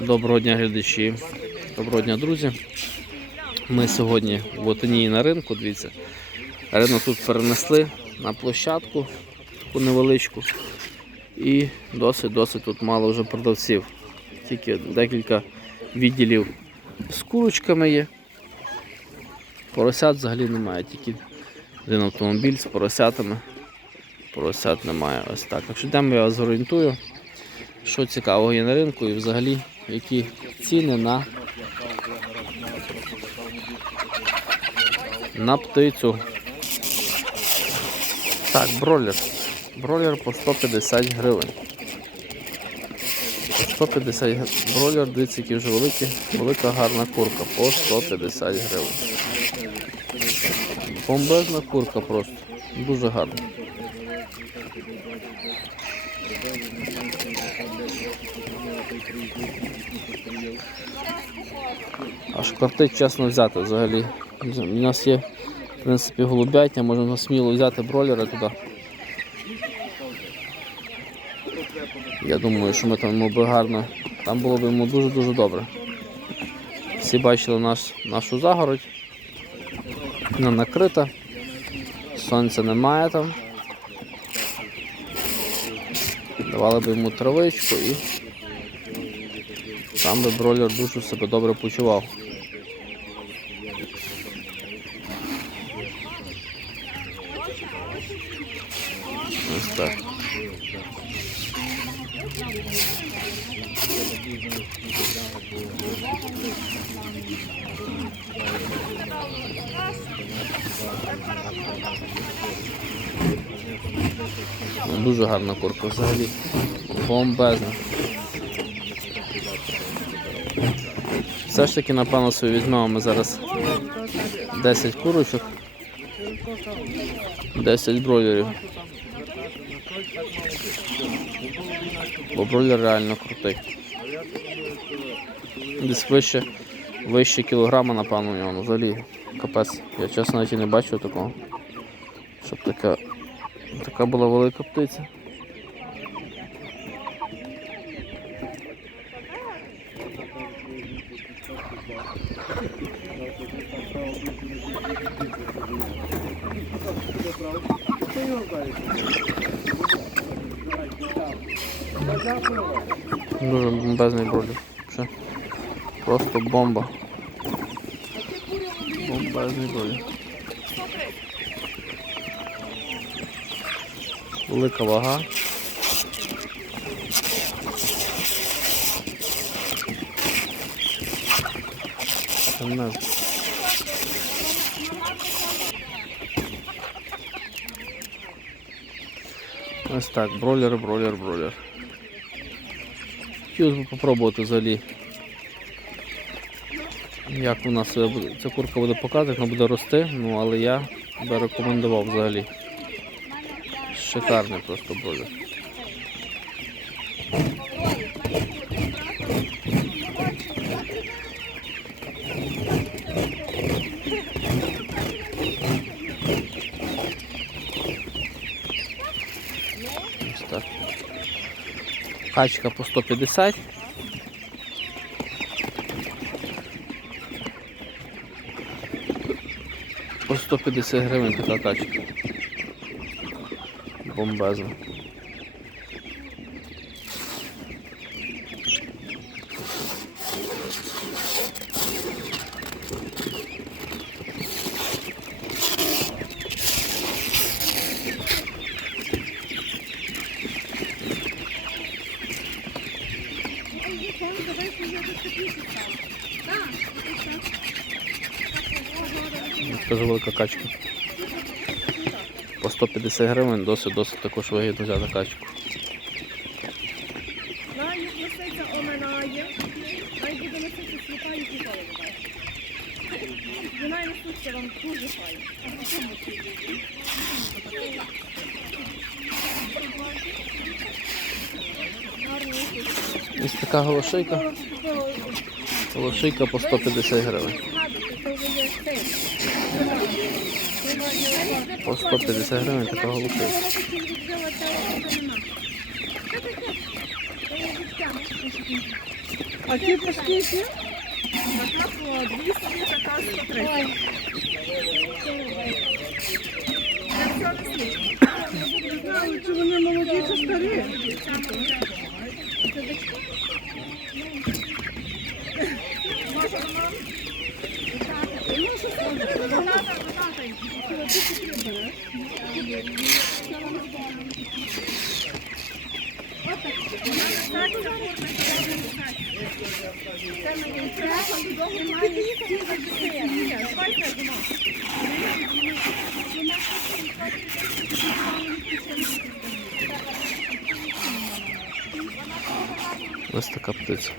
Доброго дня, глядачі. Доброго дня, друзі. Ми сьогодні в Отинії на ринку. Дивіться, ринок тут перенесли на площадку таку невеличку. І досить-досить тут мало вже продавців. Тільки декілька відділів з курочками є. Поросят взагалі немає, тільки один автомобіль з поросятами. Поросят немає. Ось так. Якщо йдемо, я вас зорієнтую що цікавого є на ринку і взагалі які ціни на, на птицю. Так, бролер. Бролер по 150 гривень. По 150 гривень. Бролер, дивіться, які вже великі, велика гарна курка по 150 гривень. Бомбезна курка просто. Дуже гарна. Аж кортить чесно взяти взагалі. У нас є, в принципі, голубятня, можна сміло взяти бролера туди. Я думаю, що ми там йому би гарно, там було б йому дуже-дуже добре. Всі бачили наш, нашу загородь. Вона накрита, сонця немає там. Давали б йому травичку і там би бройлер дуже себе добре почував. Ось так. Ну, Дуже гарна курка взагалі. Бомбезна. Все ж таки, напевно, собі візьмемо ми зараз 10 курочок, 10 бройлерів. Бо бройлер реально крутий. Десь вище, вище кілограма, напевно, у нього ну, взагалі капець. Я чесно навіть і не бачив такого. Щоб така, така була велика птиця. Дуже бомбезний бройлер. Просто бомба. Бомбезний бройлер. Велика вага. Ось так, бройлер, бройлер, бройлер. Хотілося б попробувати взагалі. Як у нас ця курка буде показувати, вона буде рости, ну але я би рекомендував взагалі. Шикарний просто бройлер. Ось так. Качка по 150. По 150 гривень така качка. Бомбезна. Скажу велика качка. По 150 гривень досить досить також вигідно взяти качку. Вона і несуться вам дуже файно. Ось така голошейка. Голошейка по 150 гривень. По 150 гривень така голубка. А ті по скільки? Така по 200, така 130. Якщо не слід. Не знаю, чи вони молоді, чи старі. Ось така птиця.